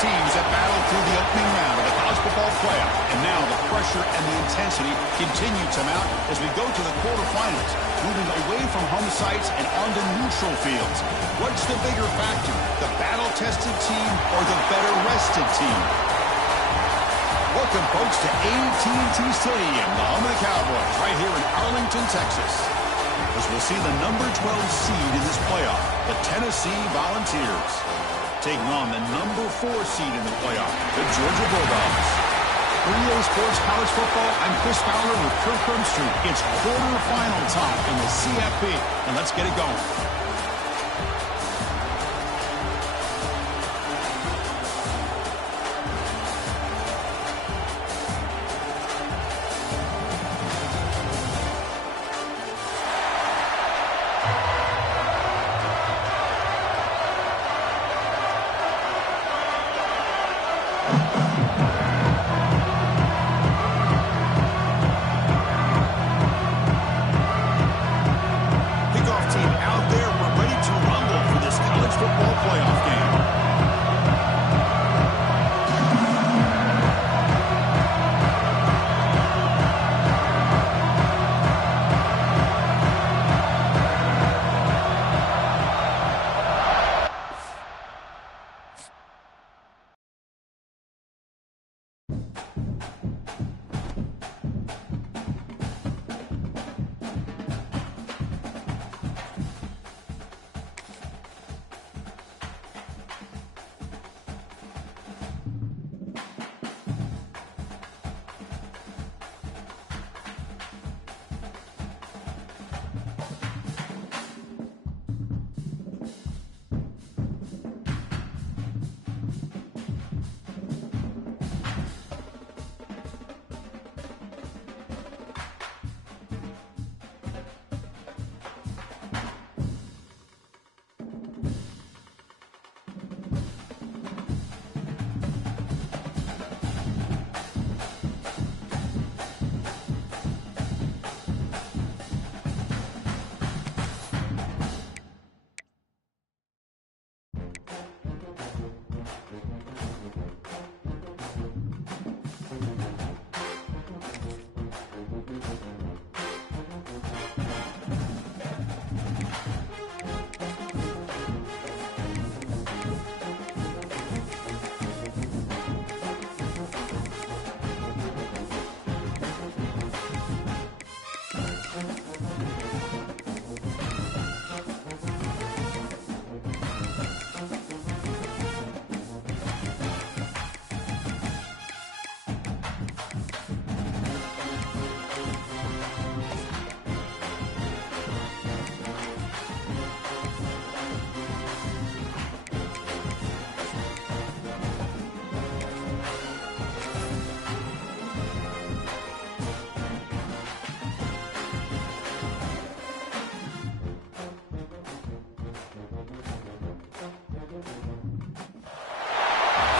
teams that battled through the opening round of the college football playoff. And now the pressure and the intensity continue to mount as we go to the quarterfinals, moving away from home sites and onto neutral fields. What's the bigger factor, the battle-tested team or the better-rested team? Welcome, folks, to AT&T Stadium, the home of the Cowboys, right here in Arlington, Texas. As we'll see the number 12 seed in this playoff, the Tennessee Volunteers, taking on the number 4 seed in the playoff, the Georgia Bulldogs. For EA Sports College Football, I'm Chris Fowler with Kirk Herbstreit. It's quarterfinal time in the CFP, and let's get it going.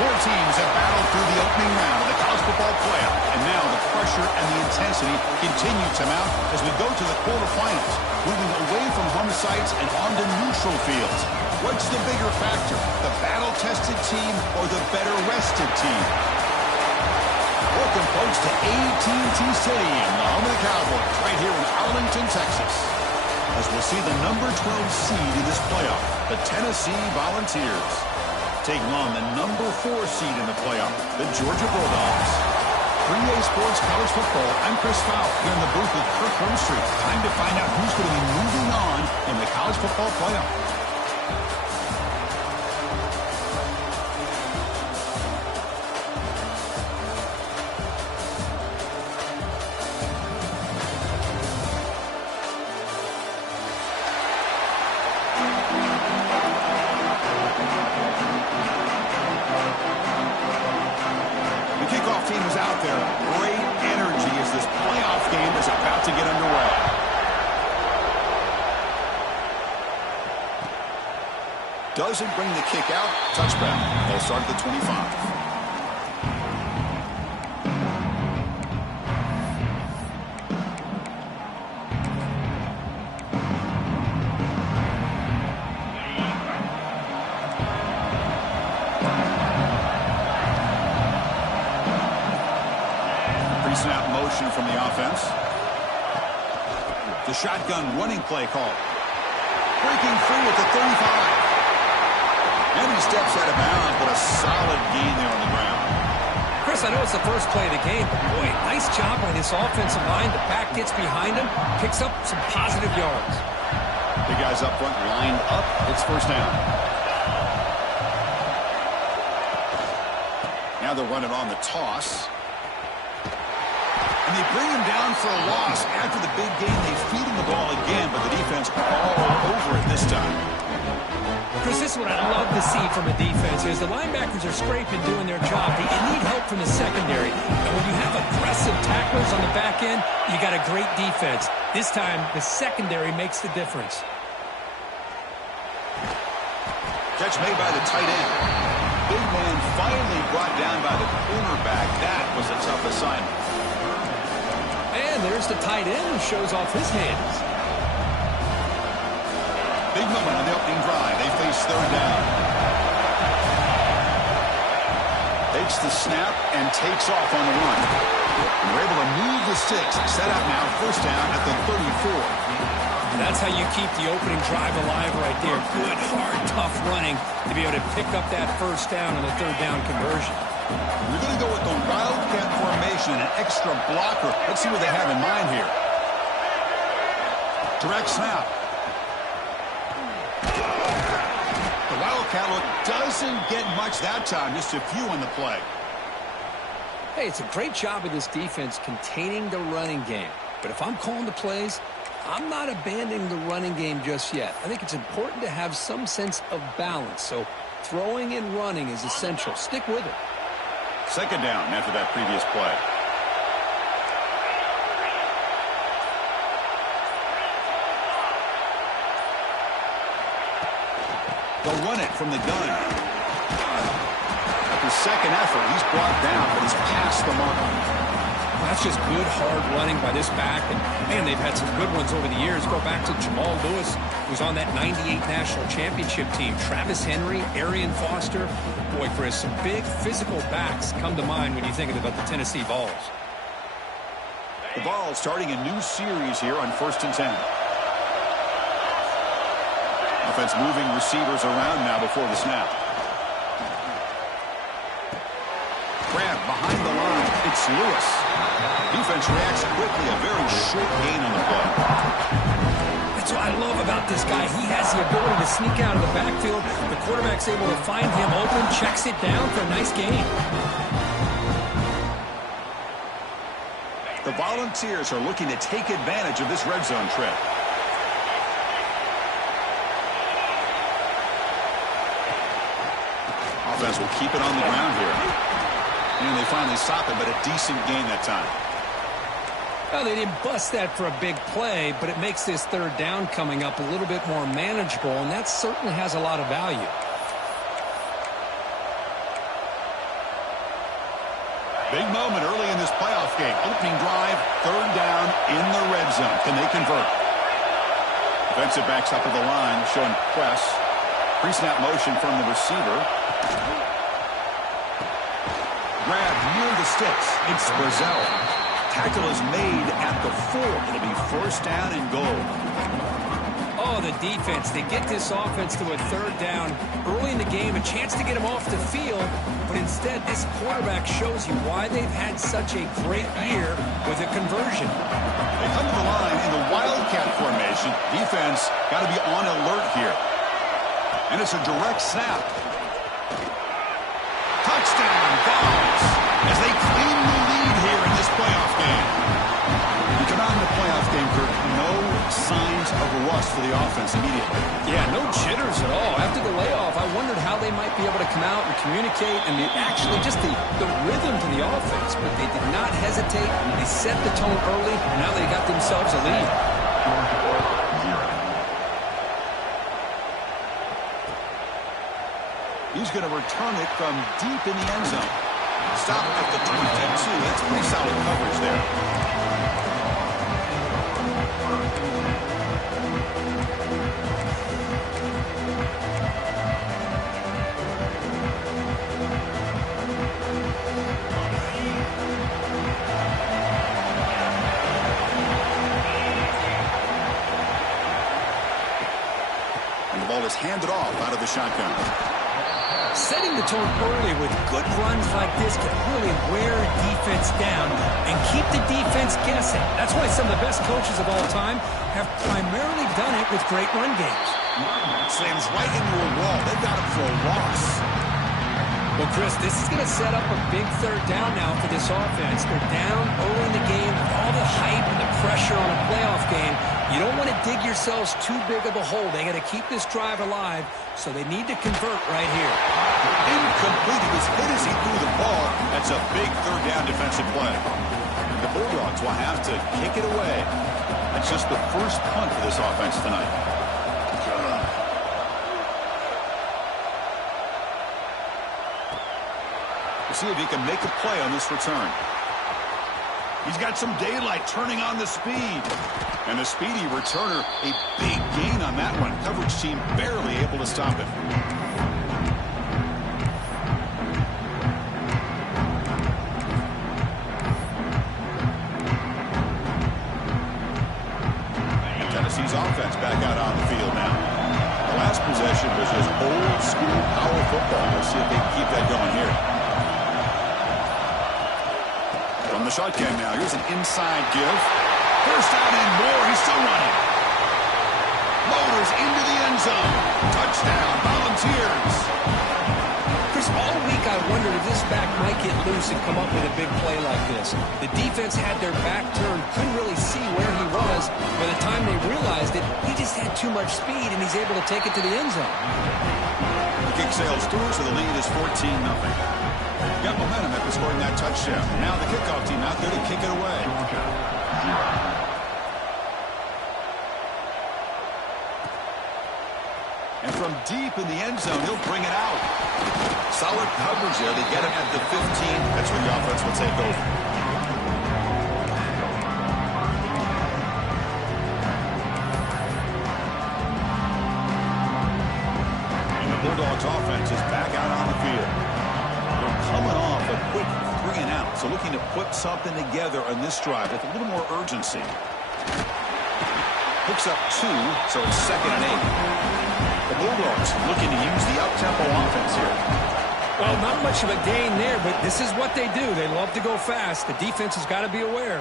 Four teams have battled through the opening round of the college football playoff, and now the pressure and the intensity continue to mount as we go to the quarterfinals, moving away from home sites and onto neutral fields. What's the bigger factor, the battle-tested team or the better-rested team? Welcome, folks, to AT&T Stadium, the home of the Cowboys, right here in Arlington, Texas. As we'll see the number 12 seed in this playoff, the Tennessee Volunteers, taking on the number 4 seed in the playoff, the Georgia Bulldogs. For EA Sports College Football, I'm Chris Fowler here in the booth with Kirk Herbstreit. Time to find out who's going to be moving on in the college football playoff. Team is out there. Great energy as this playoff game is about to get underway. Doesn't bring the kick out. Touchdown. They'll start at the 25. from the offense. The shotgun running play call. Breaking free at the 35. And he steps out of bounds, but a solid gain there on the ground. Chris, I know it's the first play of the game, but boy, nice job by this offensive line. The back gets behind him, picks up some positive yards. The guys up front lined up. It's first down. Now they'll run it on the toss. And they bring him down for a loss. After the big gain, they feed him the ball again, but the defense all over it this time. Chris, this is what I love to see from a defense is the linebackers are scraping doing their job. But you need help from the secondary. And when you have aggressive tacklers on the back end, you got a great defense. This time, the secondary makes the difference. Catch made by the tight end. Big man finally brought down by the cornerback. That was a tough assignment. And there's the tight end who shows off his hands. Big moment on the opening drive. They face third down. Takes the snap and takes off on the run. And they're able to move the sticks. Set up now, first down at the 34. That's how you keep the opening drive alive right there. Good, hard, tough running to be able to pick up that first down on the third down conversion. We're going to go with the Wildcat formation, an extra blocker. Let's see what they have in mind here. Direct snap. The Wildcat look doesn't get much that time, just a few on the play. Hey, it's a great job of this defense containing the running game. But if I'm calling the plays, I'm not abandoning the running game just yet. I think it's important to have some sense of balance. So throwing and running is essential. Stick with it. Second down after that previous play. They'll run it from the gun. After second effort, he's brought down, but he's past the mark. That's just good, hard running by this back. And, man, they've had some good ones over the years. Go back to Jamal Lewis, who's on that 98 National Championship team. Travis Henry, Arian Foster. Boy, Chris, some big physical backs come to mind when you think about the Tennessee Vols. The Vols starting a new series here on 1st and 10. Offense moving receivers around now before the snap. Grab behind the line. It's Lewis. Defense reacts quickly. A very short gain on the play. That's what I love about this guy. He has the ability to sneak out of the backfield. The quarterback's able to find him open, checks it down for a nice gain. The Volunteers are looking to take advantage of this red zone trip. Offense will keep it on the ground here. And they finally stop it, but a decent gain that time. Well, they didn't bust that for a big play, but it makes this third down coming up a little bit more manageable, and that certainly has a lot of value. Big moment early in this playoff game. Opening drive, third down in the red zone. Can they convert? Defensive backs up at the line, showing press. Pre-snap motion from the receiver. Grab near the sticks. It's Brazzell. Tackle is made at the 4. It'll be first down and goal. Oh, the defense. They get this offense to a third down early in the game, a chance to get him off the field, but instead this quarterback shows you why they've had such a great year with a conversion. They come to the line in the Wildcat formation. Defense got to be on alert here. And it's a direct snap. Touchdown, Vols, as they claim the lead here in this playoff game. You come out in the playoff game, Kirk, no signs of rust for the offense immediately. Yeah, no jitters at all. After the layoff, I wondered how they might be able to come out and communicate and actually just the rhythm to the offense. But they did not hesitate. They set the tone early, and now they got themselves a lead. He's going to return it from deep in the end zone. Stop at the 22. That's pretty solid coverage there. ball is handed off out of the shotgun. Setting the tone early with good runs like this can really wear a defense down and keep the defense guessing. That's why some of the best coaches of all time have primarily done it with great run games. Slams right into a wall. They've got him for a loss. Well, Chris, this is going to set up a big third down now for this offense. They're down early in the game with all the hype and the pressure on a playoff game. You don't want to dig yourselves too big of a hole. They got to keep this drive alive, so they need to convert right here. Incomplete. He was hit as he threw the ball. That's a big third down defensive play. The Bulldogs will have to kick it away. That's just the first punt for this offense tonight. We'll see if he can make a play on this return. He's got some daylight turning on the speed. And the speedy returner, a big gain on that one. Coverage team barely able to stop it. Tennessee's offense back out on the field now. The last possession was just old school power football. Let's see if they can keep that going here. From the shotgun now, here's an inside give. First down and more. He's still running. Motors into the end zone. Touchdown, Volunteers. Chris, all week I wondered if this back might get loose and come up with a big play like this. The defense had their back turned, couldn't really see where he was. By the time they realized it, he just had too much speed, and he's able to take it to the end zone. The kick sails through, so the lead is 14-0. Got momentum after scoring that touchdown. Now the kickoff team out there to kick it away. And from deep in the end zone, he'll bring it out. Solid coverage there. They get him at the 15. That's when the offense will take over. And the Bulldogs offense is back out on the field. Coming off a quick 3 and out, so looking to put something together on this drive with a little more urgency. Picks up 2, so it's 2nd and 8. The Bulldogs looking to use the up-tempo offense here. Well, not much of a gain there, but this is what they do. They love to go fast. The defense has got to be aware.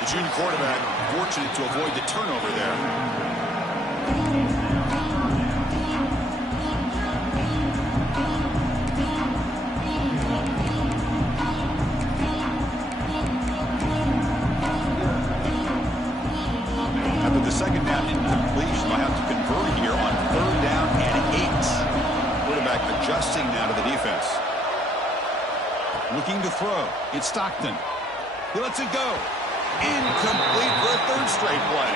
The junior quarterback fortunate to avoid the turnover there. The second down incompletion. They'll have to convert here on 3rd down and 8. Quarterback adjusting now to the defense. Looking to throw. It's Stockton. He lets it go. Incomplete for a 3rd straight play.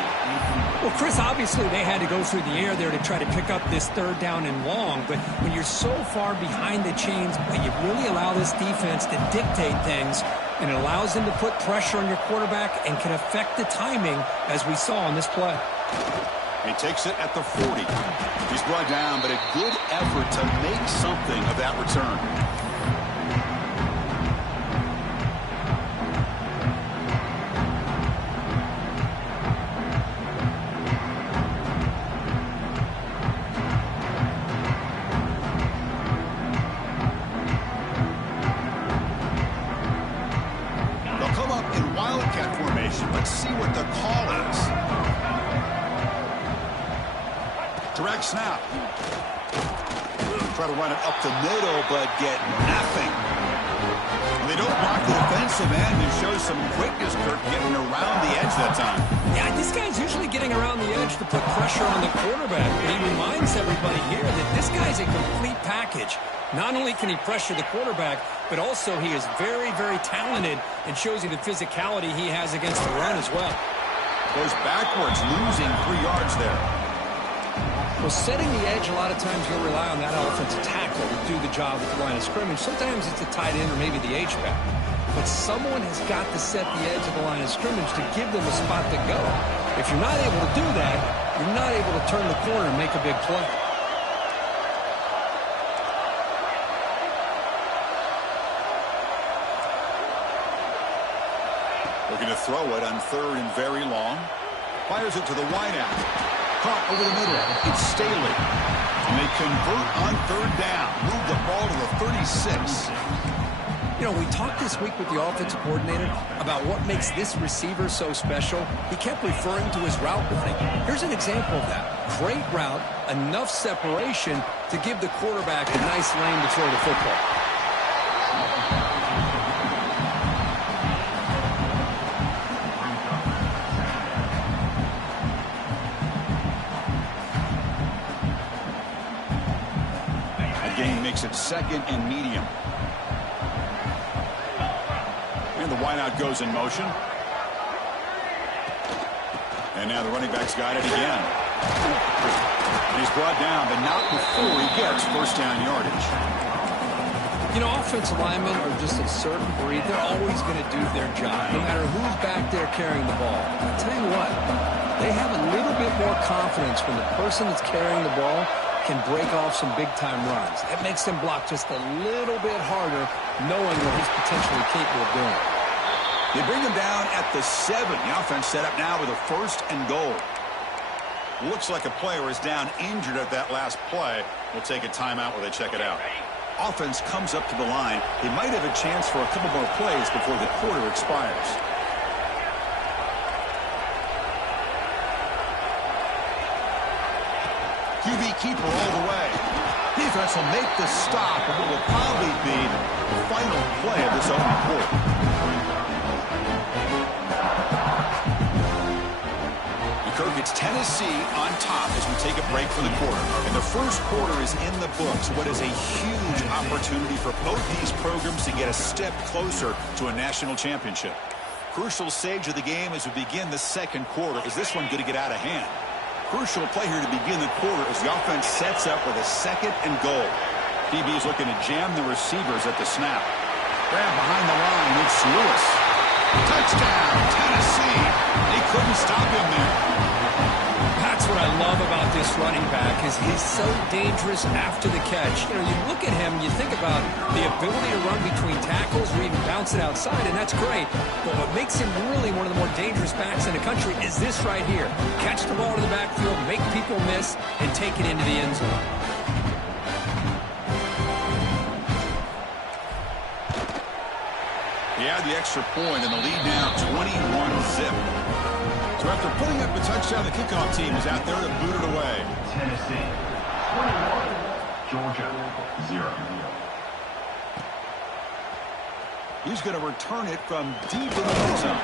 Well, Chris, obviously they had to go through the air there to try to pick up this 3rd down and long, but when you're so far behind the chains, you really allow this defense to dictate things, and it allows them to put pressure on your quarterback and can affect the timing, as we saw on this play. He takes it at the 40. He's brought down, but a good effort to make something of that return. Let's see what the call is. Direct snap. Try to run it up the middle, but get nothing. They don't block the defensive end and show some quickness, Kirk, getting around the edge that time. Yeah, this guy's usually getting around the edge to put pressure on the quarterback, but he reminds everybody here that this guy's a complete package. Not only can he pressure the quarterback, but also he is very, very talented and shows you the physicality he has against the run as well. Goes backwards, losing 3 yards there. Well, setting the edge, a lot of times you'll rely on that offensive tackle to do the job at the line of scrimmage. Sometimes it's a tight end or maybe the H-back. But someone has got to set the edge of the line of scrimmage to give them a spot to go. If you're not able to do that, you're not able to turn the corner and make a big play. Looking to throw it on 3rd and very long. Fires it to the wideout. caught over the middle. It's Staley. And they convert on third down. Move the ball to the 36. You know, we talked this week with the offensive coordinator about what makes this receiver so special. He kept referring to his route running. Here's an example of that. Great route, enough separation to give the quarterback a nice lane to throw the football. That gain makes it second and medium. And the wideout goes in motion. And now the running back's got it again. And he's brought down, but not before he gets first down yardage. You know, offensive linemen are just a certain breed. They're always going to do their job, no matter who's back there carrying the ball. I'll tell you what, they have a little bit more confidence when the person that's carrying the ball can break off some big-time runs. It makes them block just a little bit harder, knowing what he's potentially capable of doing. They bring him down at the 7. The offense set up now with a first and goal. Looks like a player is down injured at that last play. We'll take a timeout while they check it out. Offense comes up to the line. They might have a chance for a couple more plays before the quarter expires. QB keeper all the way. Defense will make the stop of what will probably be the final play of this opening quarter. Kirk, it's Tennessee on top as we take a break for the quarter. And the first quarter is in the books. What is a huge opportunity for both these programs to get a step closer to a national championship. Crucial stage of the game as we begin the second quarter. Is this one going to get out of hand? Crucial play here to begin the quarter as the offense sets up with a second and goal. DB is looking to jam the receivers at the snap. Grab behind the line. It's Lewis. Touchdown, Tennessee. They couldn't stop him there. That's what I love about this running back is he's so dangerous after the catch. You know, you look at him, you think about the ability to run between tackles or even bounce it outside, and that's great. But what makes him really one of the more dangerous backs in the country is this right here. Catch the ball in the backfield, make people miss, and take it into the end zone. He had the extra point, and the lead now 21-zip. So after putting up the touchdown, the kickoff team is out there to boot it away. Tennessee, 21. Georgia, 0. He's going to return it from deep in the end zone.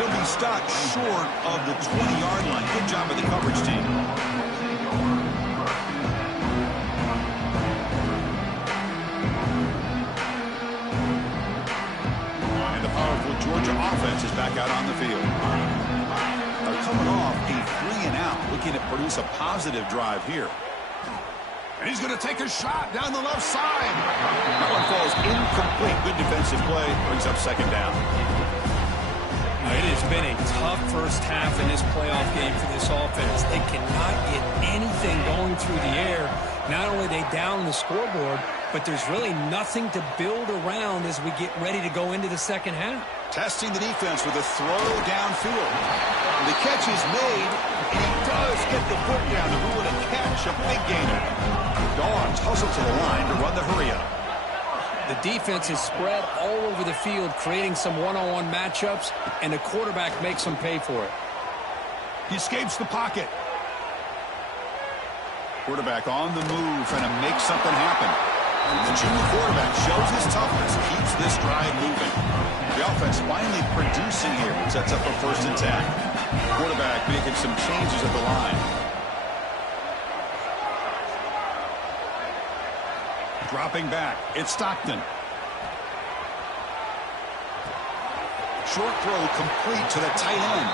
He'll be stopped short of the 20-yard line. Good job by the coverage team. And the powerful Georgia offense is back out on the field. They're coming off a 3-and-out, looking to produce a positive drive here. And he's going to take a shot down the left side. That one falls incomplete. Good defensive play. Brings up second down. It has been a tough first half in this playoff game for this offense. They cannot get anything going through the air. Not only are they down the scoreboard, but there's really nothing to build around as we get ready to go into the second half. Testing the defense with a throw downfield. The catch is made, and he does get the foot down to rule it a catch, a big gainer. Dogs hustle to the line to run the hurry-up. The defense is spread all over the field, creating some one-on-one matchups, and the quarterback makes them pay for it. He escapes the pocket. Quarterback on the move, trying to make something happen. The junior quarterback shows his toughness, keeps this drive moving. The offense finally producing here, sets up a 1st and 10. Quarterback making some changes at the line. Dropping back, it's Stockton. Short throw complete to the tight end.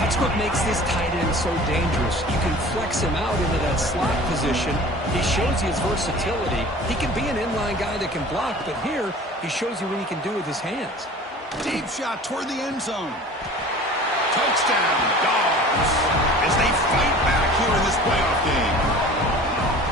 That's what makes this tight end so dangerous. You can flex him out into that slot position. He shows you his versatility. He can be an inline guy that can block, but here he shows you what he can do with his hands. Deep shot toward the end zone. Touchdown, Dogs, as they fight back here in this playoff game.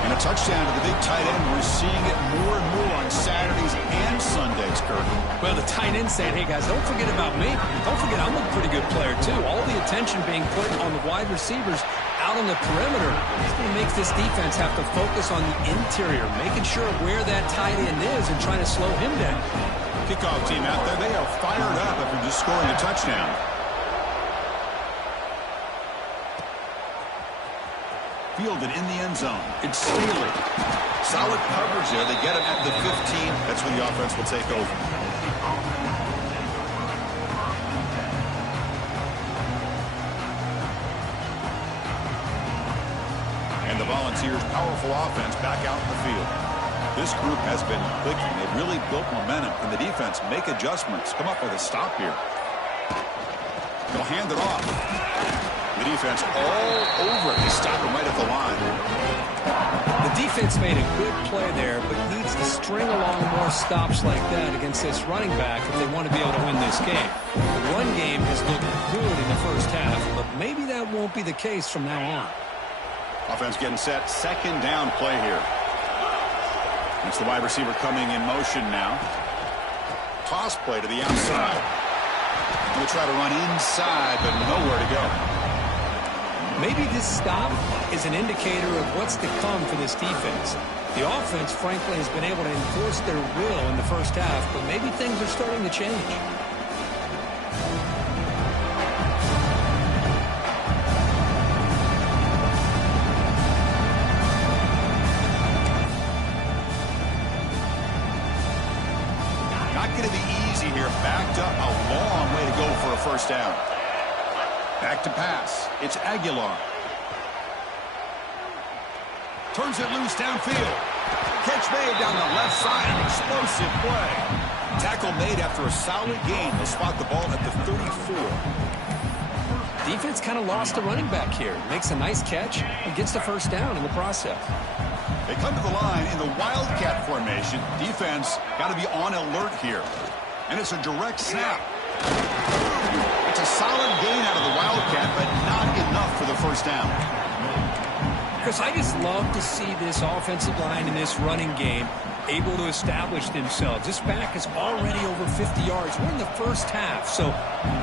And a Touchdown to the big tight end. We're seeing it more and more on Saturdays and Sundays, Kurt. Well, the tight end saying, hey, guys, don't forget about me. Don't forget I'm a pretty good player, too. All the attention being put on the wide receivers out on the perimeter. It's going to make this defense have to focus on the interior, making sure where that tight end is and trying to slow him down. Kickoff team out there. They are fired up after just scoring a touchdown. Fielded in the end zone. It's Staley. Solid coverage there. They get him at the 15. That's when the offense will take over. And the Volunteers' powerful offense back out in the field. This group has been clicking. They've really built momentum. Can the defense make adjustments? Come up with a stop here. They'll hand it off. The defense all over it. They stop him right at the line. The defense made a good play there, but needs to string along more stops like that against this running back if they want to be able to win this game. The run game has looked good in the first half, but maybe that won't be the case from now on. Offense getting set. Second down play here. It's the wide receiver coming in motion now. Toss play to the outside. We'll try to run inside, but nowhere to go. Maybe this stop is an indicator of what's to come for this defense. The offense, frankly, has been able to enforce their will in the first half, but maybe things are starting to change. Not going to be easy here. Backed up a long way to go for a first down. Back to pass. It's Aguilar. Turns it loose downfield. Catch made down the left side. An explosive play. Tackle made after a solid gain. They'll spot the ball at the 34. Defense kind of lost a running back here. Makes a nice catch and gets the first down in the process. They come to the line in the Wildcat formation. Defense got to be on alert here. And it's a direct snap. It's a solid gain out of the Wildcat, but not enough for the first down. Chris, I just love to see this offensive line in this running game able to establish themselves. This back is already over 50 yards. We're in the first half, so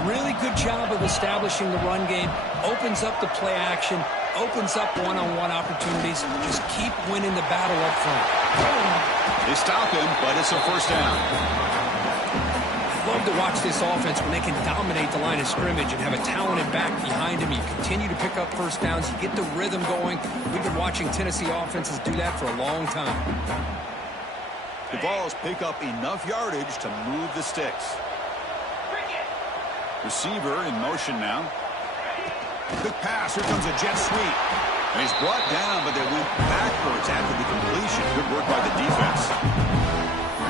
really good job of establishing the run game. Opens up the play action, opens up one-on-one opportunities. Just keep winning the battle up front. They stop him, but it's a first down. Love to watch this offense when they can dominate the line of scrimmage and have a talented back behind him. You continue to pick up first downs. You get the rhythm going. We've been watching Tennessee offenses do that for a long time. The Vols pick up enough yardage to move the sticks. Receiver in motion now. Quick pass. Here comes a jet sweep. And he's brought down, but they went backwards after the completion. Good work by the defense.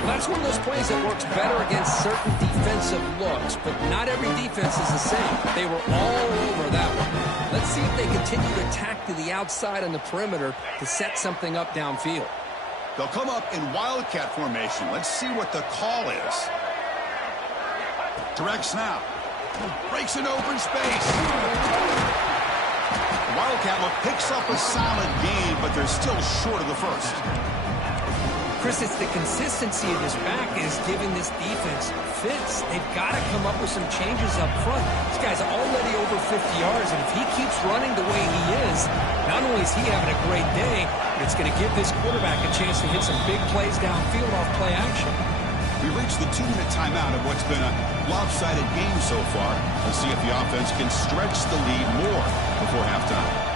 Well, that's one of those plays that works better against certain defensive looks, but not every defense is the same. They were all over that one. Let's see if they continue to attack to the outside on the perimeter to set something up downfield. They'll come up in Wildcat formation. Let's see what the call is. Direct snap. Breaks an open space. The Wildcat look picks up a solid gain, but they're still short of the first. Chris, it's the consistency of this back is giving this defense fits. They've got to come up with some changes up front. This guy's already over 50 yards, and if he keeps running the way he is, not only is he having a great day, but it's going to give this quarterback a chance to hit some big plays downfield off play action. We reached the 2-minute timeout of what's been a lopsided game so far. Let's see if the offense can stretch the lead more before halftime.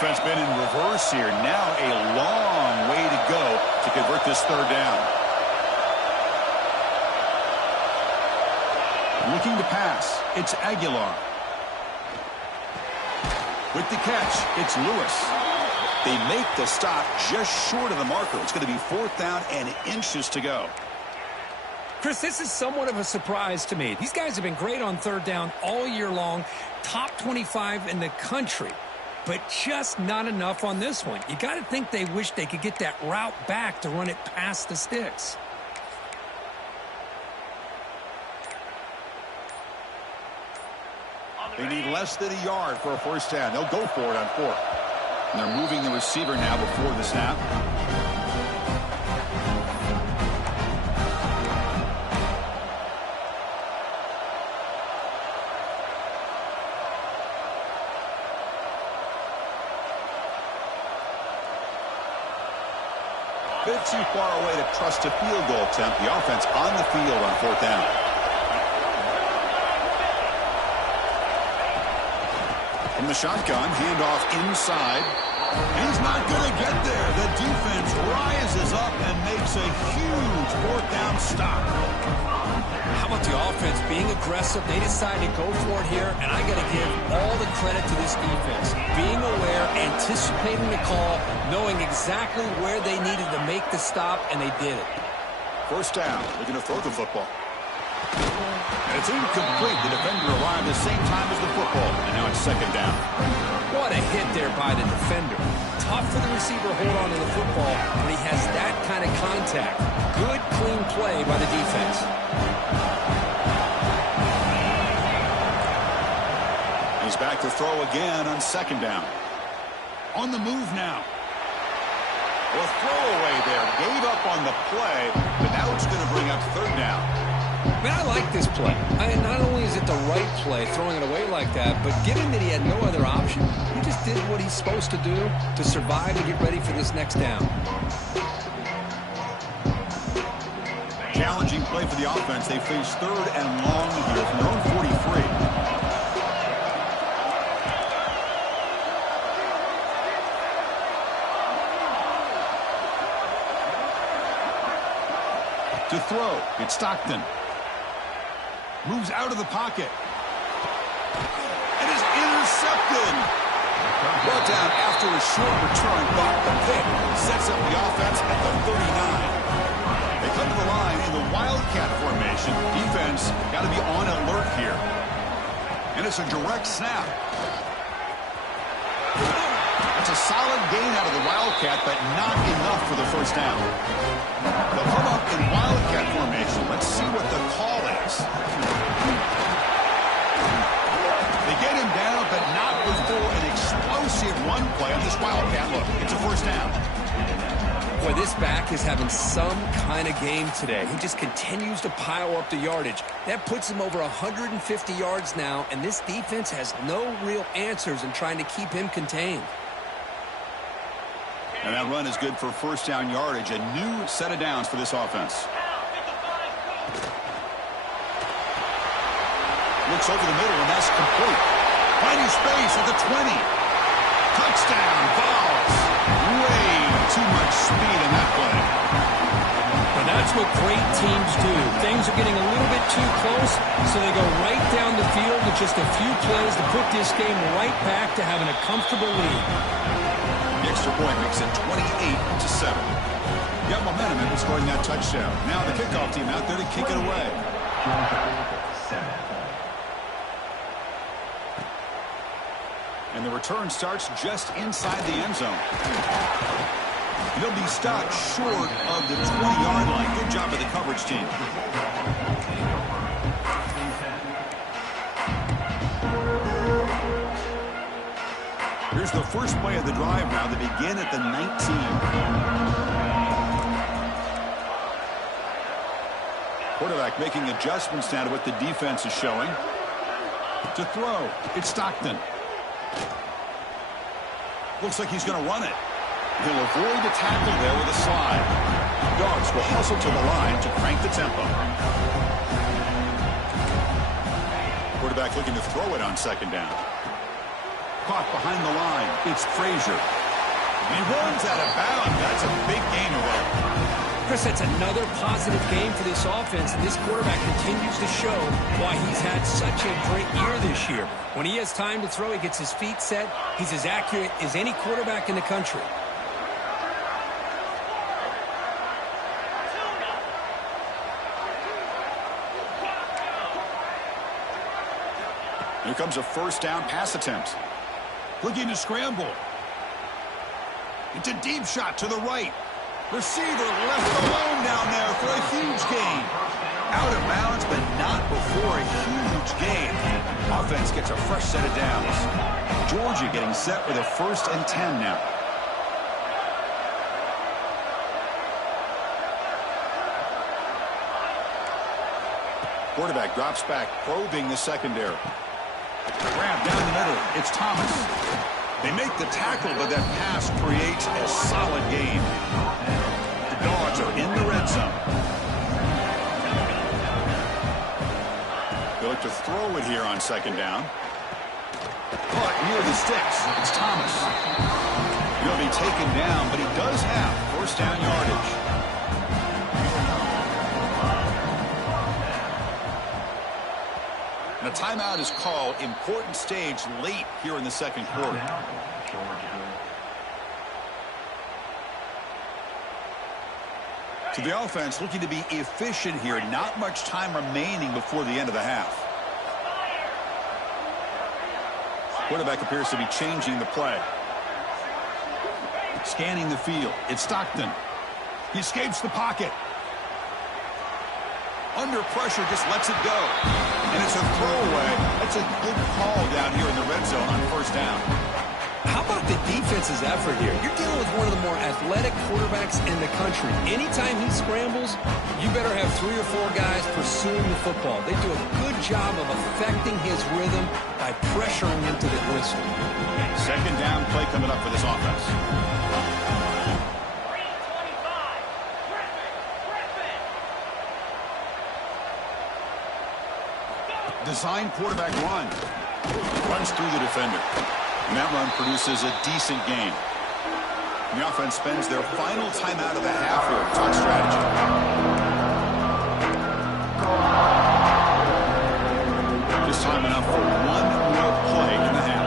Offense been in reverse here. Now a long way to go to convert this third down. Looking to pass. It's Aguilar. With the catch, it's Lewis. They make the stop just short of the marker. It's going to be fourth down and inches to go. Chris, this is somewhat of a surprise to me. These guys have been great on third down all year long. Top 25 in the country. But just not enough on this one. You got to think they wish they could get that route back to run it past the sticks. They need less than a yard for a first down. They'll go for it on fourth. And they're moving the receiver now before the snap. Bit too far away to trust a field goal attempt. The offense on the field on fourth down. From the shotgun, handoff inside. He's not going to get there. The defense rises up and makes a huge fourth down stop. How about the offense being aggressive? They decided to go for it here, and I got to give all the credit to this defense. Being aware, anticipating the call, knowing exactly where they needed to make the stop, and they did it. First down. They're going to throw the football. And it's incomplete. The defender arrived at the same time as the football, and now it's second down. What a hit there by the defender. Tough for the receiver to hold on to the football when he has that kind of contact. Good, clean play by the defense. He's back to throw again on second down. On the move now. Well, throwaway there. Gave up on the play, but now it's going to bring up third down. Man, I like this play. Not only is it the right play, throwing it away like that, but given that he had no other option, he just did what he's supposed to do to survive and get ready for this next down. Challenging play for the offense. They face third and long here from their own 43. To throw, it's Stockton. Moves out of the pocket. It is intercepted. Brought down after a short return, but the pick sets up the offense at the 39. They come to the line in the Wildcat formation. Defense got to be on alert here. And it's a direct snap. That's a solid gain out of the Wildcat, but not enough for the first down. They'll come up in Wildcat formation. Let's see what the call is. They get him down, but not before an explosive run play on this Wildcat. Look, it's a first down. Boy, this back is having some kind of game today. He just continues to pile up the yardage. That puts him over 150 yards now, and this defense has no real answers in trying to keep him contained. And that run is good for first down yardage. A new set of downs for this offense. Looks over the middle, and that's complete. Finding space at the 20. Touchdown, Vols. Way too much speed in that play. And that's what great teams do. Things are getting a little bit too close, so they go right down the field with just a few plays to put this game right back to having a comfortable lead. The extra point makes it 28-7. Got momentum in scoring that touchdown. Now the kickoff team out there to kick it away. And the return starts just inside the end zone. He'll be stopped short of the 20-yard line. Good job of the coverage team. Here's the first play of the drive now. They begin at the 19. Quarterback making adjustments now to what the defense is showing. To throw, it's Stockton. Looks like he's going to run it. He'll avoid the tackle there with a slide. Dogs will hustle to the line to crank the tempo. Quarterback looking to throw it on second down. Caught behind the line. It's Frazier. And he runs out of bounds. That's a big gainer there. Chris, that's another positive game for this offense, and this quarterback continues to show why he's had such a great year this year. When he has time to throw, he gets his feet set. He's as accurate as any quarterback in the country. Here comes a first down pass attempt. Looking to scramble. It's a deep shot to the right. Receiver left alone down there for a huge gain. Out of bounds, but not before a huge gain. Offense gets a fresh set of downs. Georgia getting set with a 1st and 10 now. Quarterback drops back, probing the secondary. Grab down the middle. It's Thomas. They make the tackle, but that pass creates a solid gain. The Dogs are in the red zone. They look to throw it here on 2nd down. Caught near the sticks. It's Thomas. He'll be taken down, but he does have 1st down yardage. And a timeout is called. Important stage late here in the 2nd quarter. So the offense looking to be efficient here. Not much time remaining before the end of the half. Quarterback appears to be changing the play. Scanning the field. It's Stockton. He escapes the pocket. Under pressure, just lets it go. And it's a throwaway. That's a good call down here in the red zone on 1st down. How about the defense's effort here? You're dealing with one of the more athletic quarterbacks in the country. Anytime he scrambles, you better have 3 or 4 guys pursuing the football. They do a good job of affecting his rhythm by pressuring him to the whistle. 2nd down play coming up for this offense. Design quarterback run. Runs through the defender. And that run produces a decent gain. And the offense spends their final timeout of the half here. Talk strategy. Just time enough for one more play in the half.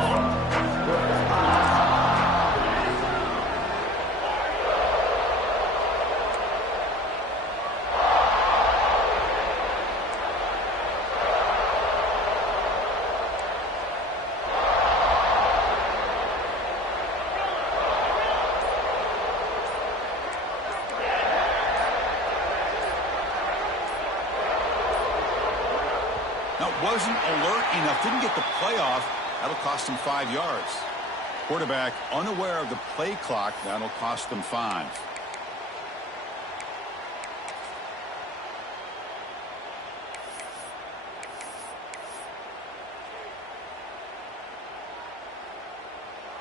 Wasn't alert enough, didn't get the play off. That'll cost him 5 yards. Quarterback unaware of the play clock. That'll cost them 5.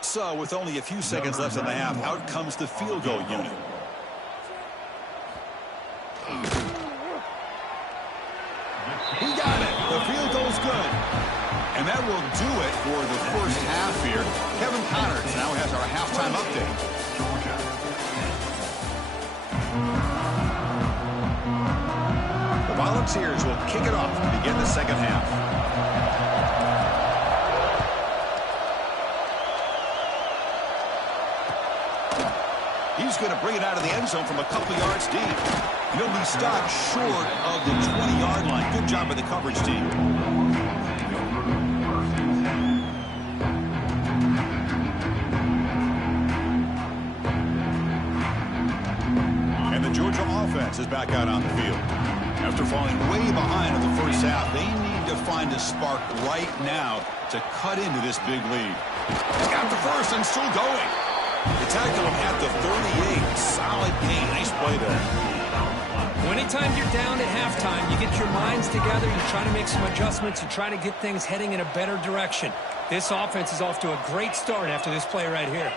So with only a few seconds left in the half, out comes the field goal unit. He got it. The field goal's good. And that will do it for the 1st half here. Kevin Connors now has our halftime update. The Volunteers will kick it off to begin the 2nd half. He's going to bring it out of the end zone from a couple yards deep. He'll be stopped short of the 20-yard line. Good job by the coverage team. And the Georgia offense is back out on the field. After falling way behind in the 1st half, they need to find a spark right now to cut into this big lead. He's got the 1st and still going. They tackle him at the 38. Solid gain. Nice play there. Anytime you're down at halftime, you get your minds together, you try to make some adjustments, you try to get things heading in a better direction. This offense is off to a great start after this play right here.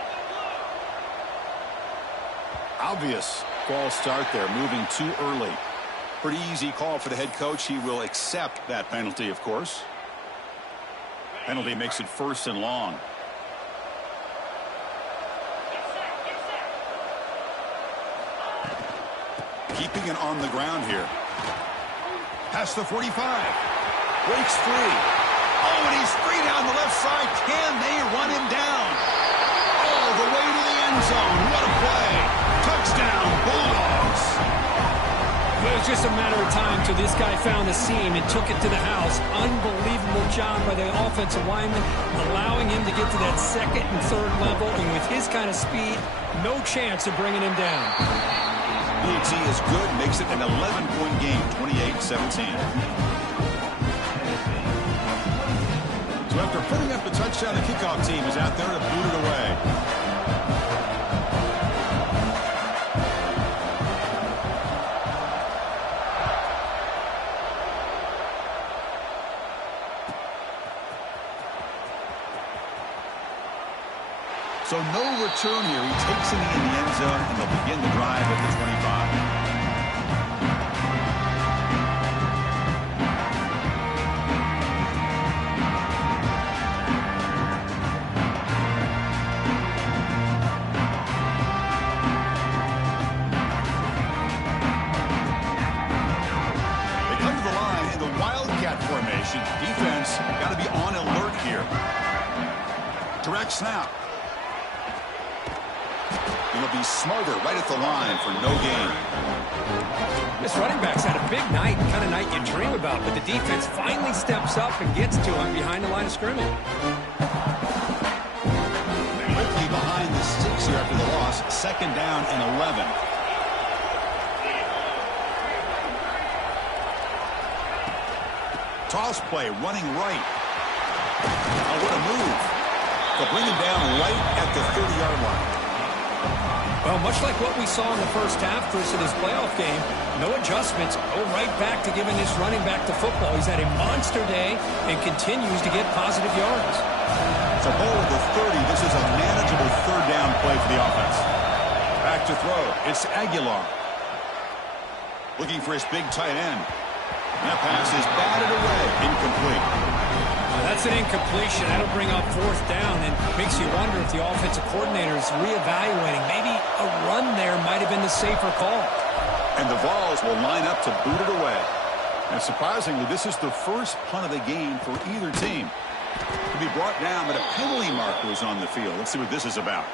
Obvious false start there, moving too early. Pretty easy call for the head coach. He will accept that penalty, of course. Penalty makes it 1st and long. Keeping it on the ground here. Past the 45. Breaks free. Oh, and he's free down the left side. Can they run him down? All the way to the end zone. What a play. Touchdown, Bulldogs. Well, it was just a matter of time till this guy found the seam and took it to the house. Unbelievable job by the offensive lineman, allowing him to get to that 2nd and 3rd level. And with his kind of speed, no chance of bringing him down. BT is good, makes it an 11-point game, 28-7. 17. So after putting up the touchdown, the kickoff team is out there to boot it away. So no return here. He takes it in the end zone, and they'll begin the drive at the 25. They come to the line in the Wildcat formation. Defense got to be on alert here. Direct snap. It'll be Smoger right at the line for no gain. This running back's had a big night, kind of night you dream about, but the defense finally steps up and gets to him behind the line of scrimmage. Quickly behind the sticks here after the loss. 2nd down and 11. Toss play, running right. Oh, what a move. They'll bring him down right at the 30-yard line. Well, much like what we saw in the first half, Chris, in his playoff game, no adjustments, go right back to giving this running back to football. He's had a monster day and continues to get positive yards. It's a ball at the 30. This is a manageable 3rd down play for the offense. Back to throw. It's Aguilar. Looking for his big tight end. That pass is batted away. Incomplete. That's an incompletion. That'll bring up 4th down and makes you wonder if the offensive coordinator is reevaluating. Maybe a run there might have been the safer call. And the Vols will line up to boot it away. And surprisingly, this is the first punt of the game for either team. To be brought down, but a penalty marker is on the field. Let's see what this is about.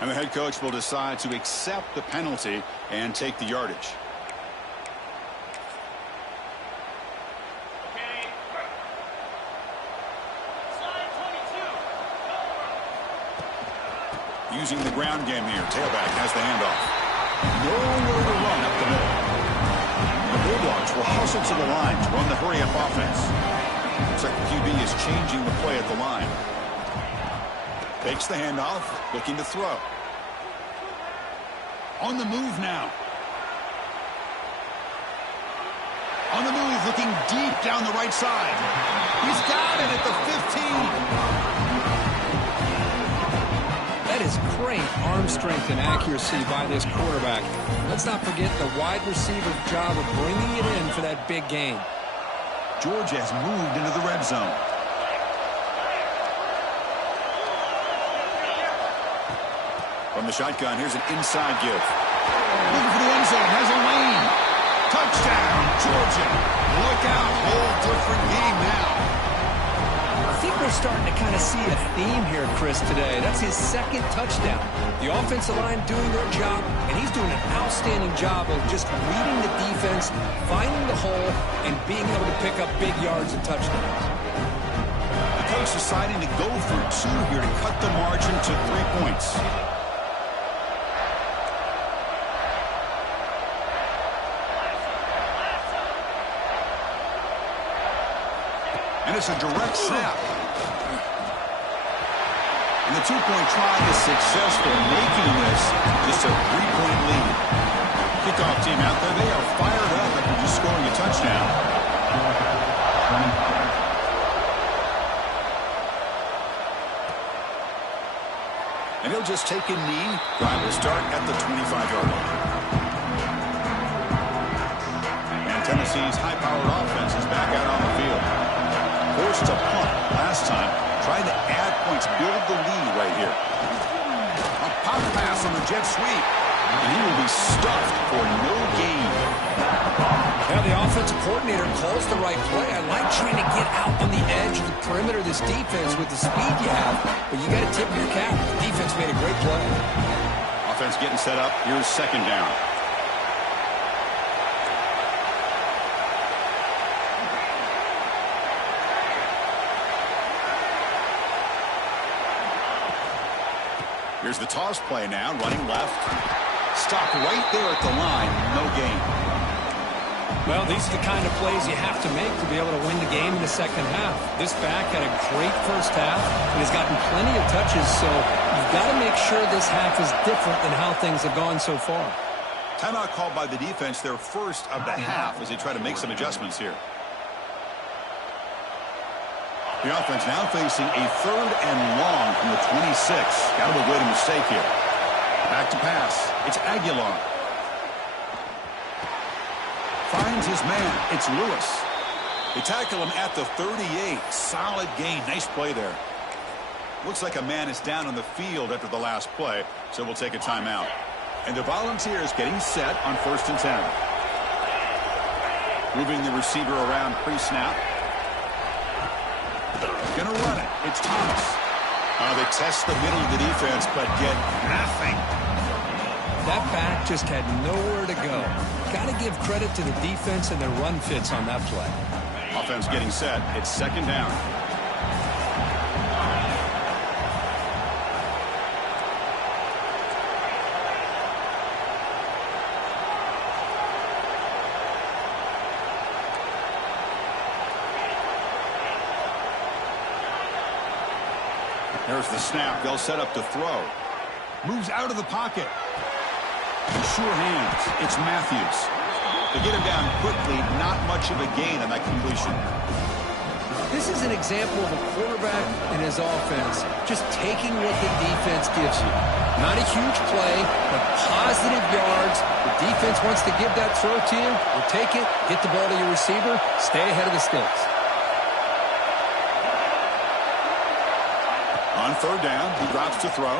And the head coach will decide to accept the penalty and take the yardage. Using the ground game here. Tailback has the handoff. Nowhere to run up the middle. The Bulldogs will hustle to the line to run the hurry-up offense. Looks like the QB is changing the play at the line. Takes the handoff, looking to throw. On the move now. On the move, looking deep down the right side. He's got it at the 15. That is great arm strength and accuracy by this quarterback. Let's not forget the wide receiver job of bringing it in for that big gain. Georgia has moved into the red zone. From the shotgun, here's an inside give. Looking for the end zone, has a lane. Touchdown, Georgia. Look out, whole different game now. I think we're starting to kind of see a theme here, Chris, today. That's his 2nd touchdown. The offensive line doing their job, and he's doing an outstanding job of just reading the defense, finding the hole, and being able to pick up big yards and touchdowns. The coach deciding to go for 2 here to cut the margin to 3 points. And it's a direct snap. And the 2-point try is successful, making this just a 3-point lead. Kickoff team out there, they are fired up after just scoring a touchdown. And he'll just take a knee. Drive will start at the 25-yard line. And Tennessee's high-powered offense is back out on the field. Forced to punt last time, trying to add points, build the lead right here. A pop pass on the jet sweep, and he will be stuffed for no gain. Yeah, the offensive coordinator calls the right play. I like trying to get out on the edge of the perimeter of this defense with the speed you have, but you got to tip your cap. The defense made a great play. Offense getting set up. Here's 2nd down. Here's the toss play now, running left. Stop right there at the line, no gain. Well, these are the kind of plays you have to make to be able to win the game in the second half. This back had a great first half and has gotten plenty of touches, so you've got to make sure this half is different than how things have gone so far. Timeout called by the defense, their first of the half, as they try to make some adjustments here. The offense now facing a 3rd and long from the 26. Got to avoid a mistake here. Back to pass. It's Aguilar. Finds his man. It's Lewis. They tackle him at the 38. Solid gain. Nice play there. Looks like a man is down on the field after the last play, so we'll take a timeout. And the Volunteers getting set on 1st and 10. Moving the receiver around pre-snap. Gonna run it. It's Thomas. They test the middle of the defense, but get nothing. That back just had nowhere to go. Got to give credit to the defense and their run fits on that play. Offense getting set. It's 2nd down. There's the snap. They'll set up to throw. Moves out of the pocket. Sure hands. It's Matthews. They get him down quickly. Not much of a gain on that completion. This is an example of a quarterback and his offense just taking what the defense gives you. Not a huge play, but positive yards. The defense wants to give that throw to you. You take it, get the ball to your receiver, stay ahead of the sticks. On 3rd down, he drops to throw.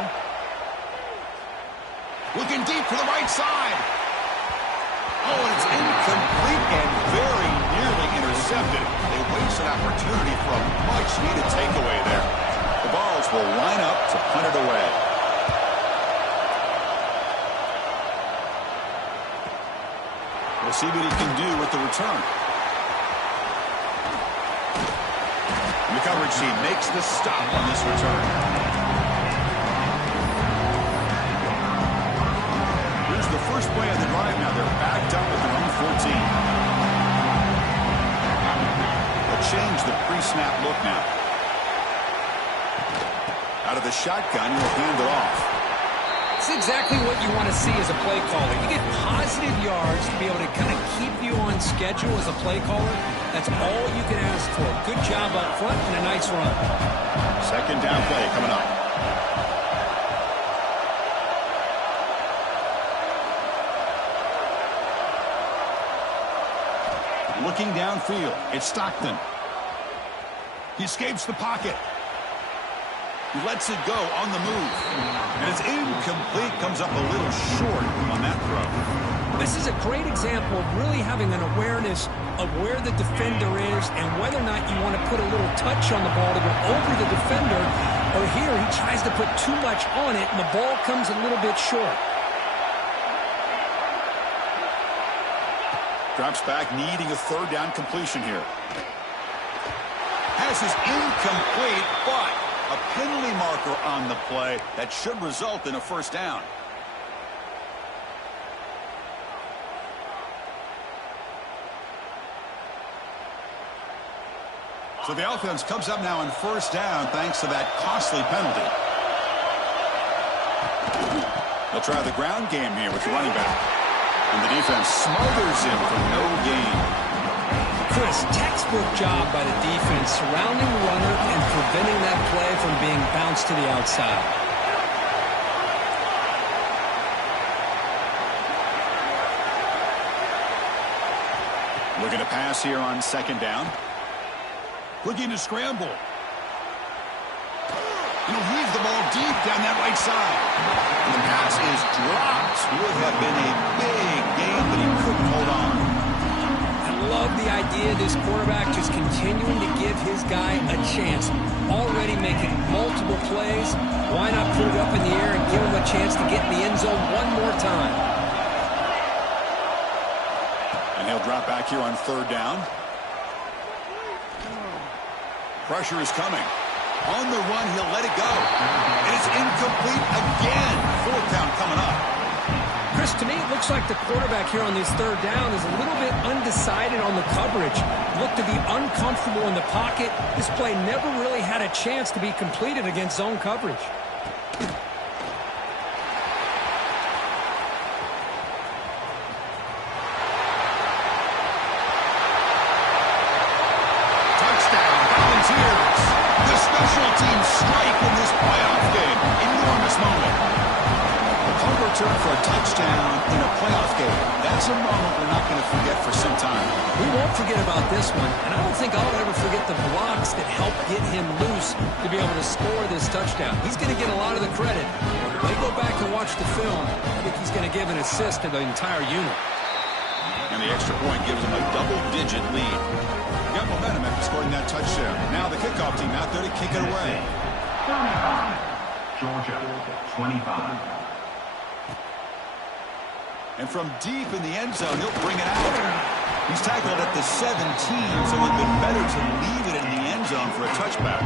Looking deep to the right side. Oh, and it's incomplete and very nearly intercepted. They waste an opportunity for a much-needed takeaway there. The Vols will line up to punt it away. We'll see what he can do with the return. The coverage team makes the stop on this return. Here's the first play of the drive now. They're backed up at their own 14. They'll change the pre-snap look now. Out of the shotgun, he'll hand it off. It's exactly what you want to see as a play caller. You get positive yards to be able to kind of keep you on schedule as a play caller. That's all you can ask for. Good job up front and a nice run. 2nd down play coming up. Looking downfield, it's Stockton. He escapes the pocket. He lets it go on the move. And it's incomplete. Comes up a little short on that throw. This is a great example of really having an awareness of where the defender is and whether or not you want to put a little touch on the ball to go over the defender, or here he tries to put too much on it and the ball comes a little bit short. Drops back, needing a 3rd down completion here. Pass is incomplete, but a penalty marker on the play that should result in a 1st down. So the offense comes up now on 1st down thanks to that costly penalty. They'll try the ground game here with the running back. And the defense smothers him for no gain. Chris, textbook job by the defense surrounding the runner and preventing that play from being bounced to the outside. Looking to pass here on 2nd down. Looking to scramble. He'll weave the ball deep down that right side. And the pass is dropped. Would have been a big gain, but he couldn't hold on. I love the idea of this quarterback just continuing to give his guy a chance. Already making multiple plays. Why not put it up in the air and give him a chance to get in the end zone one more time? And he'll drop back here on 3rd down. Pressure is coming. On the run, he'll let it go. And it's incomplete again. 4th down coming up. Chris, to me, it looks like the quarterback here on this third down is a little bit undecided on the coverage. Looked to be uncomfortable in the pocket. This play never really had a chance to be completed against zone coverage. Touchdown, Volunteers. The special teams strike in this playoff game. Enormous moment. Punt return for a touchdown in a playoff game. That's a moment we're not going to forget for some time. We won't forget about this one, and I don't think I'll ever forget the blocks that helped get him loose to be able to score this touchdown. He's going to get a lot of the credit. When they go back and watch the film, I think he's going to give an assist to the entire unit. And the extra point gives them a double-digit lead. Got momentum after scoring that touchdown. Now the kickoff team out there to kick it away. 35. Georgia, 25. And from deep in the end zone, he'll bring it out. He's tackled at the 17, so it would have been better to leave it in the end zone for a touchback.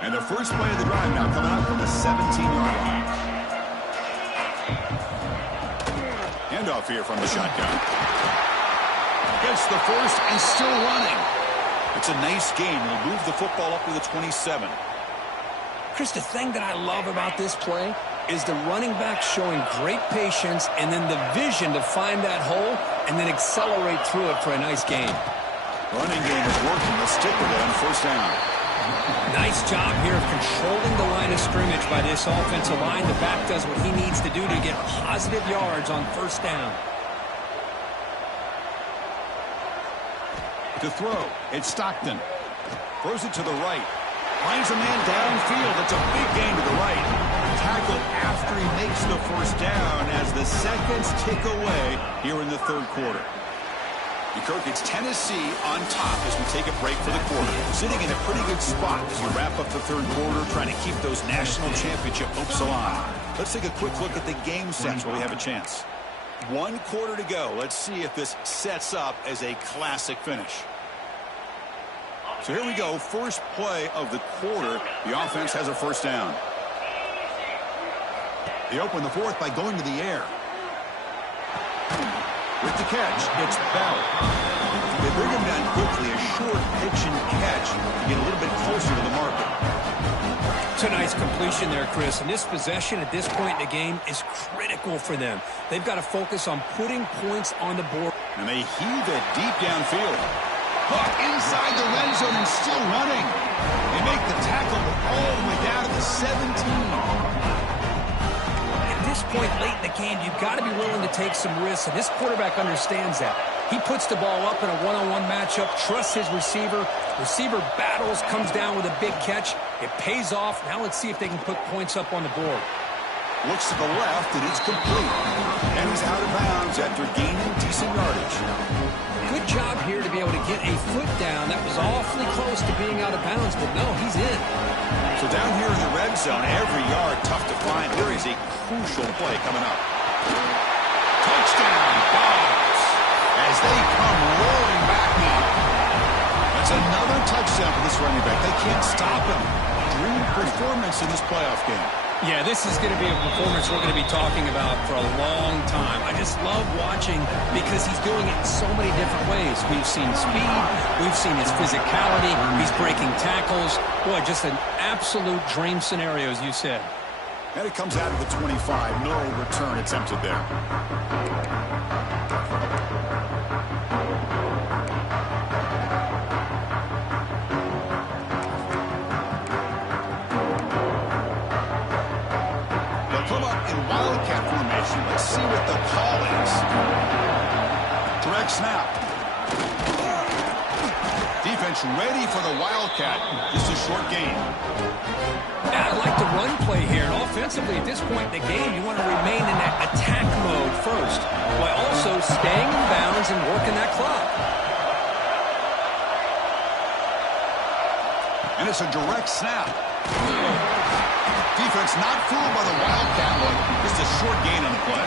And the first play of the drive now coming out from the 17-yard line. Handoff here from the shotgun. Gets the first and still running. It's a nice game. He'll move the football up to the 27. Chris, the thing that I love about this play is the running back showing great patience and then the vision to find that hole and then accelerate through it for a nice gain. Running game is working. Let's stick with it on first down. Nice job here of controlling the line of scrimmage by this offensive line. The back does what he needs to do to get positive yards on first down. To throw, it's Stockton. Throws it to the right. Finds a man downfield. It's a big gain to the right. Tackled after he makes the first down as the seconds tick away here in the third quarter. Kirk, it's Tennessee on top as we take a break for the quarter. Sitting in a pretty good spot as we wrap up the third quarter, trying to keep those national championship hopes alive. Let's take a quick look at the game sets where we have a chance. 1 quarter to go. Let's see if this sets up as a classic finish. So here we go. First play of the quarter. The offense has a first down. They open the fourth by going to the air. With the catch, it's Bell. They bring him down quickly. A short pitch and catch to get a little bit closer to the marker. It's a nice completion there, Chris. And this possession at this point in the game is critical for them. They've got to focus on putting points on the board. And they heave it deep downfield. Hook inside the red zone and still running. They make the tackle all the way down to the 17. At this point late in the game, you've got to be willing to take some risks, and this quarterback understands that. He puts the ball up in a one-on-one matchup, trusts his receiver. Receiver battles, comes down with a big catch. It pays off. Now let's see if they can put points up on the board. Looks to the left, and it's complete. And he's out of bounds after gaining decent yardage. Good job here to be able to get a foot down. That was awfully close to being out of bounds, but no, he's in. So down here in the red zone, every yard tough to find. There is a crucial play coming up. Touchdown, Dogs, as they come roaring back in. That's another touchdown for this running back. They can't stop him. Dream performance in this playoff game. Yeah, this is going to be a performance we're going to be talking about for a long time. I just love watching because he's doing it in so many different ways. We've seen speed. We've seen his physicality. He's breaking tackles. Boy, just an absolute dream scenario, as you said. And it comes out of the 25. No return attempted there. Come up in Wildcat formation. Let's see what the call is. Direct snap. Defense ready for the Wildcat. Just a short game. I like the run play here. And offensively, at this point in the game, you want to remain in that attack mode first, while also staying in bounds and working that clock. And it's a direct snap. Defense not fooled by the Wildcat look. Just a short gain on the play.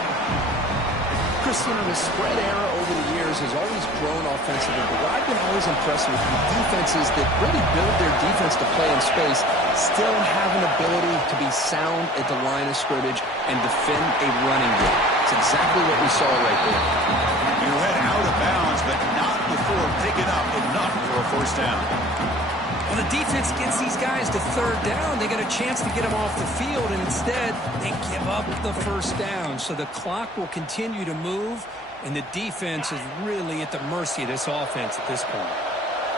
Christian, the spread era over the years has always grown offensively, but what I've been always impressed with defenses that really build their defense to play in space still have an ability to be sound at the line of scrimmage and defend a running game. It's exactly what we saw right there. He went out of bounds, but not before picking up enough for a first down. When the defense gets these guys to third down, they get a chance to get them off the field, and instead they give up the first down. So the clock will continue to move, and the defense is really at the mercy of this offense at this point.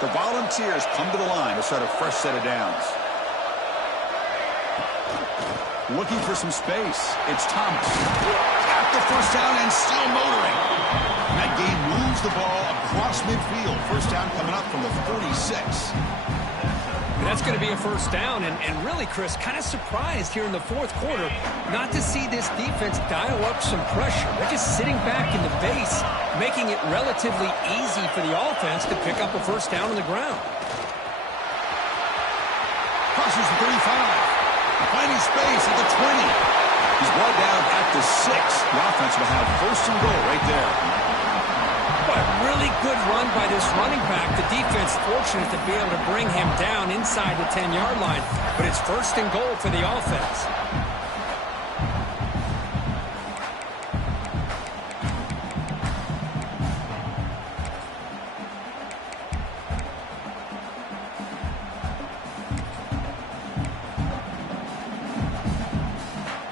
The Volunteers come to the line to start a fresh set of downs. Looking for some space. It's Thomas. At the first down and still motoring. That game moves the ball across midfield. First down coming up from the 46. That's going to be a first down, and really, Chris, kind of surprised here in the fourth quarter not to see this defense dial up some pressure. They're just sitting back in the base, making it relatively easy for the offense to pick up a first down on the ground. Crosses the 35. Finding space at the 20. He's brought down at the 6. The offense will have first and goal right there. What a really good run by this running back. The defense fortunate to be able to bring him down inside the 10-yard line. But it's first and goal for the offense.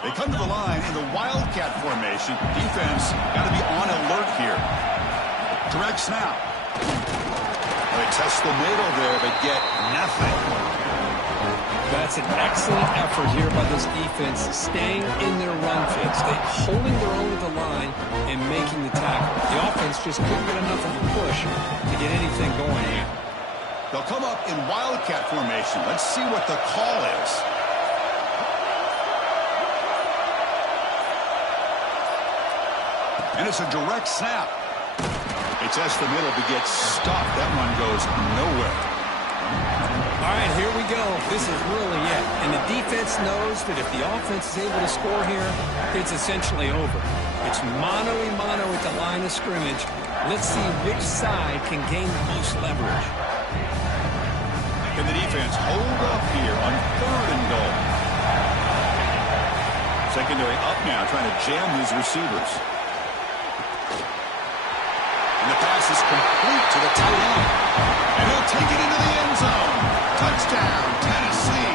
They come to the line in the Wildcat formation. Defense got to be on alert here. Direct snap. They test the middle there, but get nothing. That's an excellent effort here by this defense, staying in their run fits. They holding their own at the line and making the tackle. The offense just couldn't get enough of a push to get anything going here. They'll come up in Wildcat formation. Let's see what the call is. And it's a direct snap. They test the middle to get stuffed. That one goes nowhere. All right, here we go. This is really it. And the defense knows that if the offense is able to score here, it's essentially over. It's mano-a-mano at the line of scrimmage. Let's see which side can gain the most leverage. Can the defense hold up here on third and goal? Secondary up now, trying to jam these receivers. And the pass is complete to the tight end. And he'll take it into the end zone. Touchdown, Tennessee.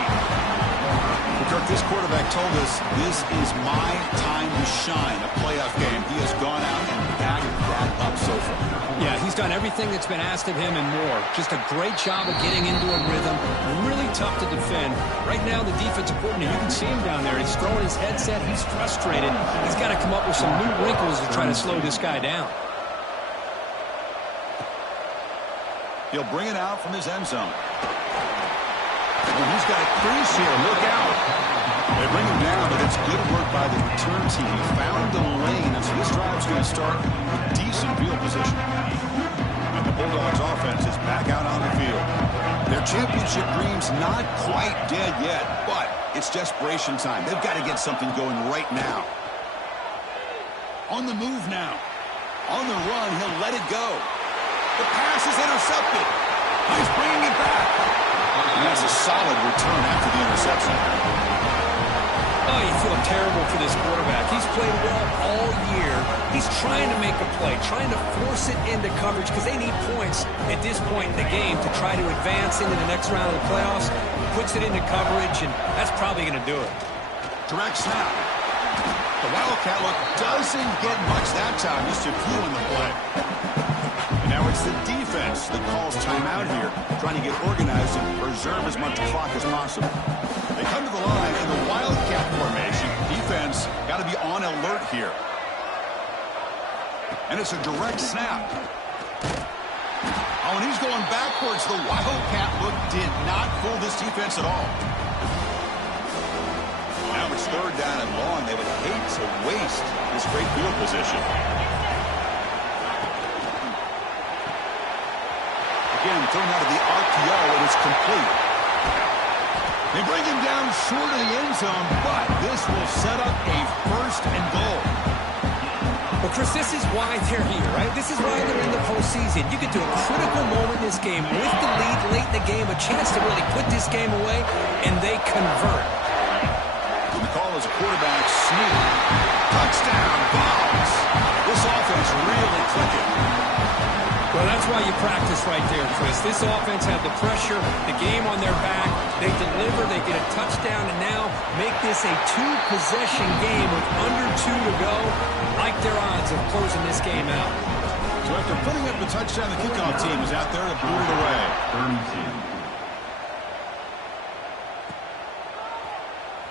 Kirk, this quarterback told us this is my time to shine, a playoff game. He has gone out and backed that up so far. Yeah, he's done everything that's been asked of him and more. Just a great job of getting into a rhythm. Really tough to defend. Right now, the defensive coordinator, you can see him down there. He's throwing his headset. He's frustrated. He's got to come up with some new wrinkles to try to slow this guy down. He'll bring it out from his end zone. He's got a crease here. Look out. They bring him down, but it's good work by the return team. He found the lane, and so this drive's going to start with decent field position. And the Bulldogs offense is back out on the field. Their championship dream's not quite dead yet, but it's desperation time. They've got to get something going right now. On the move now. On the run, he'll let it go. The pass is intercepted. He's bringing it back. And that's a solid return after the interception. Oh, you feel terrible for this quarterback. He's played well all year. He's trying to make a play, trying to force it into coverage because they need points at this point in the game to try to advance into the next round of the playoffs. Puts it into coverage, and that's probably going to do it. Direct snap. The Wildcat look doesn't get much that time, just a few in the play. And now it's the defense that calls timeout here, trying to get organized and preserve as much clock as possible. They come to the line in the Wildcat formation. Defense got to be on alert here. And it's a direct snap. Oh, and he's going backwards. The Wildcat look did not fool this defense at all. Now it's third down and long. They would hate to waste this great field position. Again, thrown out of the RPO, and it's complete. They bring him down short of the end zone, but this will set up a first and goal. Well, Chris, this is why they're here, right? This is why they're in the postseason. You get to a critical moment in this game with the lead late in the game, a chance to really put this game away, and they convert. And the call is a quarterback sneak. Touchdown, Bombs. This offense really clicking. Well, that's why you practice right there, Chris. This offense had the pressure, the game on their back. They deliver, they get a touchdown, and now make this a two-possession game with under 2 to go. Like their odds of closing this game out. So after putting up the touchdown, the kickoff team is out there to boot it away.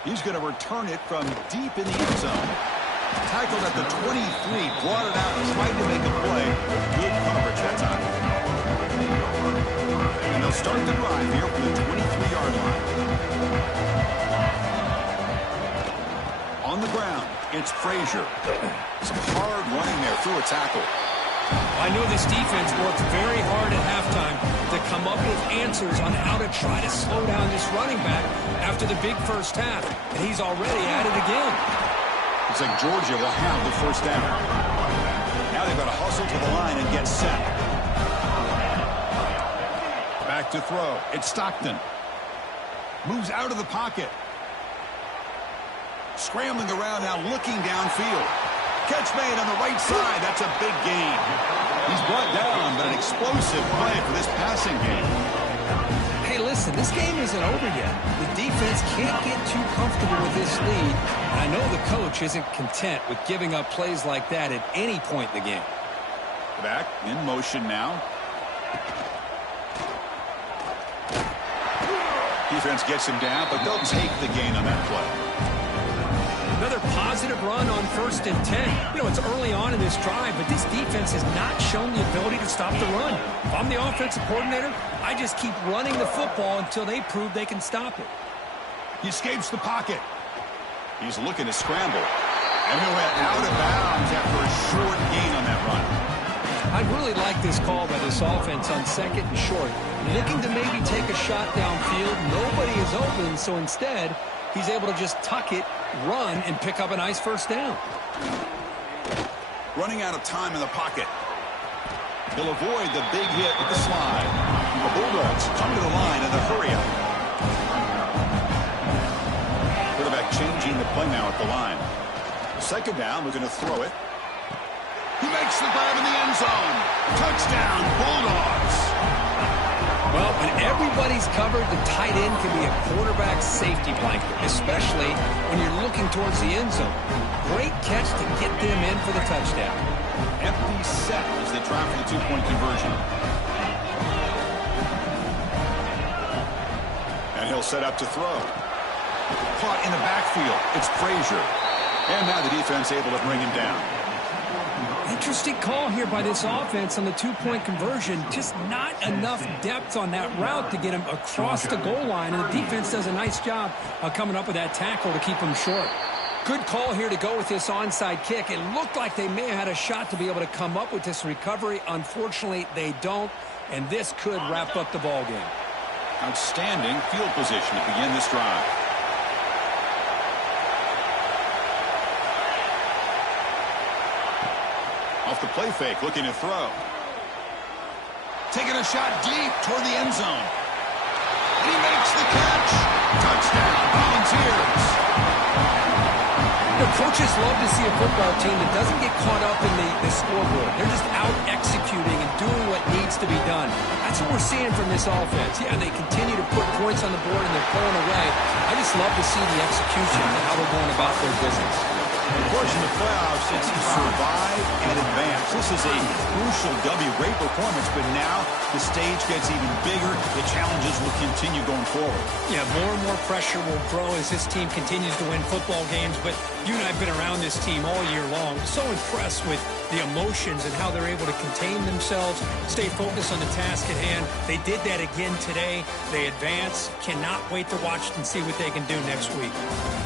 32. He's going to return it from deep in the end zone. Tackled at the 23, brought it out, tried to make a play. Good coverage that time. And they'll start the drive here from the 23-yard line. On the ground, it's Frazier. Some hard running there through a tackle. I know this defense worked very hard at halftime to come up with answers on how to try to slow down this running back after the big first half. And he's already at it again. Looks like Georgia will have the first down. Now they've got to hustle to the line and get set. Back to throw. It's Stockton. Moves out of the pocket. Scrambling around now, looking downfield. Catch made on the right side. That's a big gain. He's brought down, but an explosive play for this passing game. Hey, listen, this game isn't over yet. The defense can't get too comfortable with this lead. And I know the coach isn't content with giving up plays like that at any point in the game. Back in motion now. Defense gets him down, but they'll take the gain on that play. Another positive run on 1st and 10. You know, it's early on in this drive, but this defense has not shown the ability to stop the run. If I'm the offensive coordinator, I just keep running the football until they prove they can stop it. He escapes the pocket. He's looking to scramble. And he went out of bounds after a short gain on that run. I really like this call by this offense on 2nd and short. Looking to maybe take a shot downfield. Nobody is open, so instead, he's able to just tuck it, run, and pick up a nice first down. Running out of time in the pocket. He'll avoid the big hit with the slide. The Bulldogs come to the line in the hurry-up. Quarterback changing the play now at the line. 2nd down, looking to throw it. He makes the grab in the end zone. Touchdown, Bulldogs. Well, when everybody's covered, the tight end can be a quarterback's safety blanket, especially when you're looking towards the end zone. Great catch to get them in for the touchdown. Empty set as they try for the two-point conversion. And he'll set up to throw. Caught in the backfield. It's Frazier. And now the defense able to bring him down. Interesting call here by this offense on the two-point conversion. Just not enough depth on that route to get him across the goal line. And the defense does a nice job of coming up with that tackle to keep him short. Good call here to go with this onside kick. It looked like they may have had a shot to be able to come up with this recovery. Unfortunately, they don't. And this could wrap up the ball game. Outstanding field position to begin this drive. Off the play fake, looking to throw. Taking a shot deep toward the end zone. And he makes the catch. Touchdown, Volunteers. The coaches love to see a football team that doesn't get caught up in the scoreboard. They're just out executing and doing what needs to be done. That's what we're seeing from this offense. Yeah, they continue to put points on the board and they're pulling away. I just love to see the execution and how they're going about their business. Of course, in the playoffs, it's survive and advance. This is a crucial W. Great performance, but now the stage gets even bigger. The challenges will continue going forward. Yeah, more and more pressure will grow as this team continues to win football games. But you and I have been around this team all year long. So impressed with the emotions and how they're able to contain themselves, stay focused on the task at hand. They did that again today. They advance. Cannot wait to watch and see what they can do next week.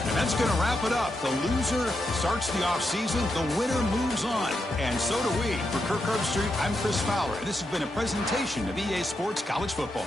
And that's going to wrap it up. The loser starts the offseason. The winner moves on. And so do we. For Kirk Herbstreit, I'm Chris Fowler. And this has been a presentation of EA Sports College Football.